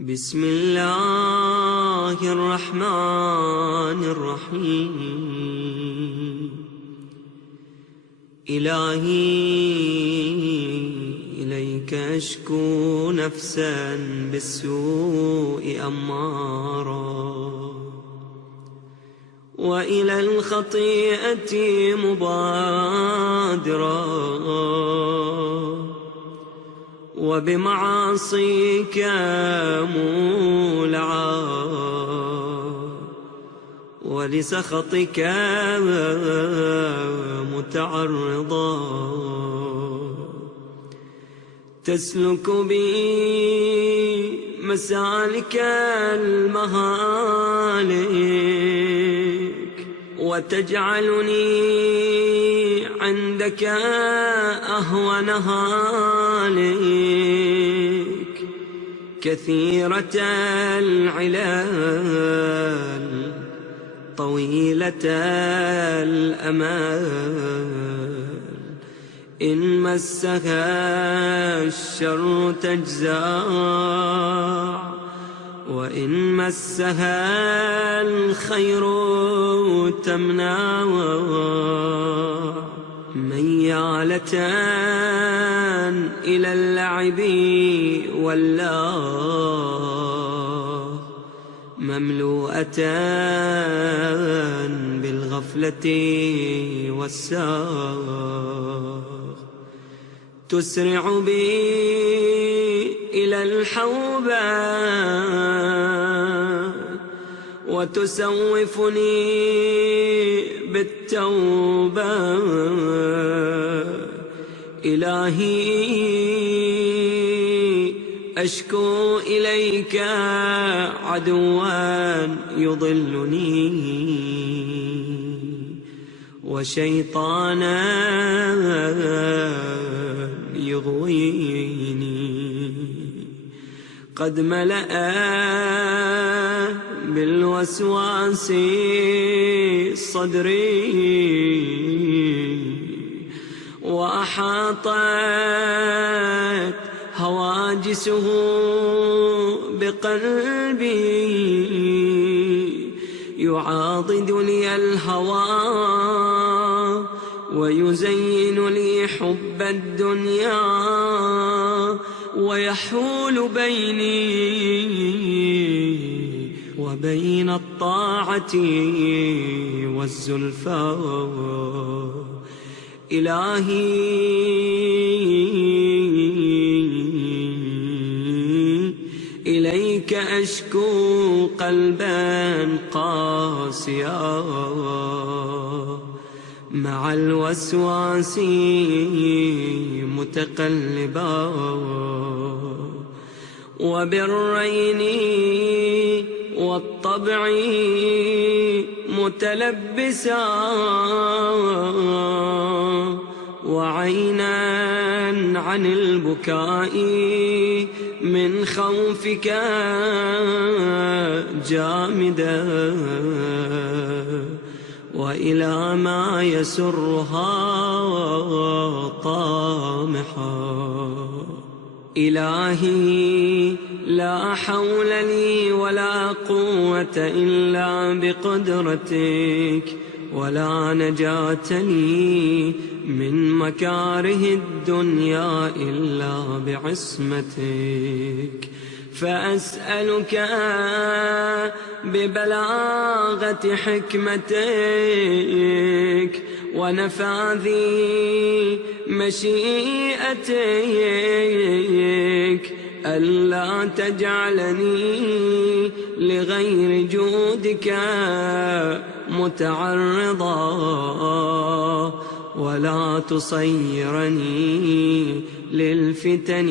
بسم الله الرحمن الرحيم. إلهي إليك أشكو نفسا بالسوء أمارا، وإلى الخطيئة مبادرا، وبمعاصيك مولعا، ولسخطك متعرضا. تسلك بي مسالك المهالك، وتجعلني عندك أهون هالك. كثيرة العلال طويلة الأمال، إن مسها الشر تجزع، وإن مسها الخير تمنع. ميالة إلى اللعب والله، مملوءة بالغفلة والساغ. تسرع بي إلى الحوبة، وتسوفني بالتوبة. إلهي أشكو إليك عدوا يضلني، وشيطانا يغويني. قد ملأ بالوسواس صدري، وأحاطت هواجسه بقلبي. يعاضد لي الهوى، ويزين لي حب الدنيا، ويحول بيني وبين الطاعة والزلفى. إلهي إليك أشكو قلبا قاسيا، مع الوسواس متقلبا، وبالرين والطبع متلبسا، وعينا عن البكاء من خوفك جامدا، وإلى ما يسرها طامحا. إلهي لا حول لي ولا قوة إلا بقدرتك، ولا نجاة لي من مكاره الدنيا إلا بعصمتك. فأسألك ببلاغة حكمتك ونفاذ مشيئتك، ألا تجعلني لغير جودك متعرضا، ولا تصيرني للفتن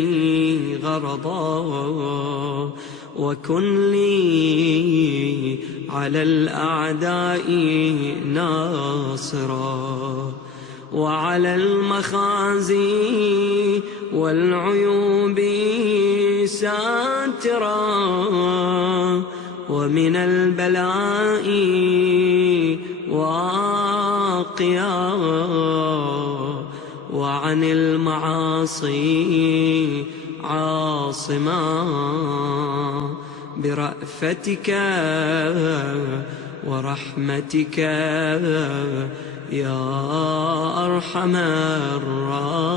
غرضا. وكن لي على الأعداء ناصرا، وعلى المخازي والعيوب ساترا، ومن البلاء واقيا، وعن المعاصي عاصما. برأفتك ورحمتك يا أرحم الراحمين.